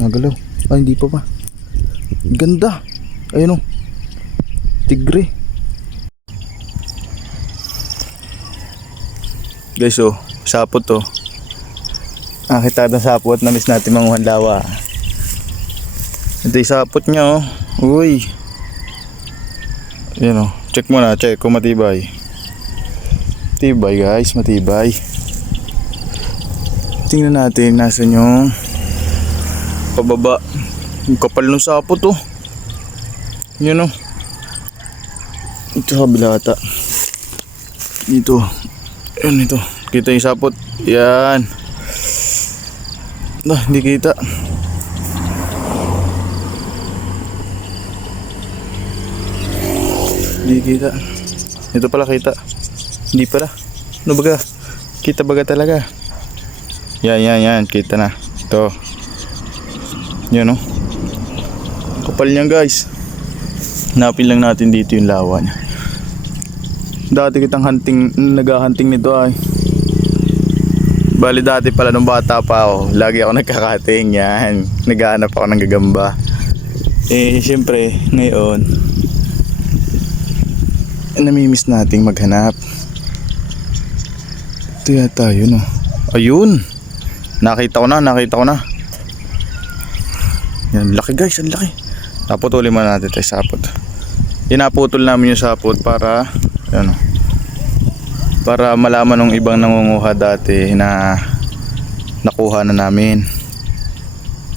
nagalaw. Ay, hindi pa ba? Ganda. Ayun o. Tigre. Guys, oh, sapot to. Nakita ng sapot, na-miss natin manguhan lawa. Ito yung sapot niya, oh. Uy. Ayan, oh. Check mo na, check kung matibay. Matibay, guys, matibay. Tingnan natin, nasan yung pababa. Yung kapal ng sapot, oh. Yan, oh. Ito sa bilata. Dito. Ayan, ito. Kita yung sapot. Yan. Hindi kita. Hindi kita. Ito pala kita. Hindi pala. Ano baga? Kita baga talaga. Yan. Kita na. Ito. Yan, oh. Kapal niyan, guys. Hanapin lang natin dito yung lawa niya. Dati kitang naghahunting nito ay. Bali dati pala nung bata pa ako, lagi ako nagkakating yan. Naghahanap ako ng gagamba. Siyempre ngayon namimiss nating maghanap. Ito yata yun, oh. Ayun. Nakita ko na. Yan, laki guys, ang laki. Naputulin mo natin tayo sapot. Inaputol namin yung sapot para ano, para malaman ng ibang nangunguha dati na nakuha na namin.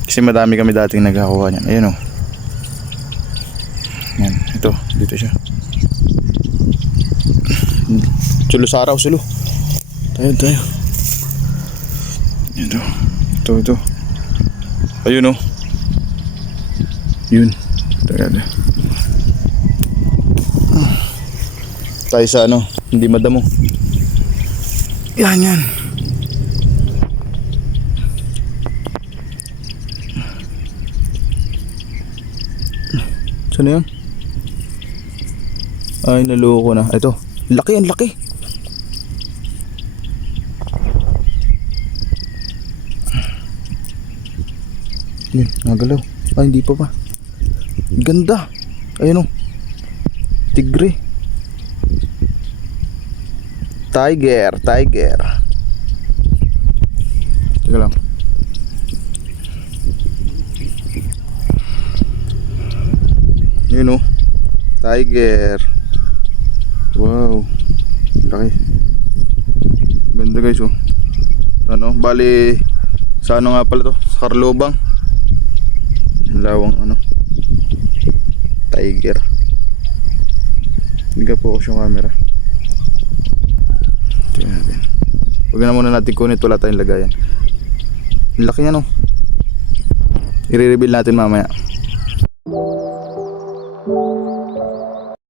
Kasi madami kami dating nagkakuha niyan. Ayun, oh. Yan, ito, dito siya. Sulo sa araw, sulo. Tayo. Ito. Ayun, oh. Yun. Tayo sa ano, hindi madamo. Yan. Saan na yun? Ay, naloko na. Ito, ang laki. Yun, nagalaw. Ay, hindi pa ba? Ganda. Ayun, oh. Tigre. Tiger. Teka lang. Yun, oh. Tiger. Wow. Laki. Ganda, guys, oh. Ano, bali sa ano nga pala to? Sa Carlobang. Lawang ano. Tiger. Hindi ka focus yung camera. Tingnan natin. Huwag na muna natin kunit, wala tayong lagayan. Laki yan, oh. I-reveal natin mamaya.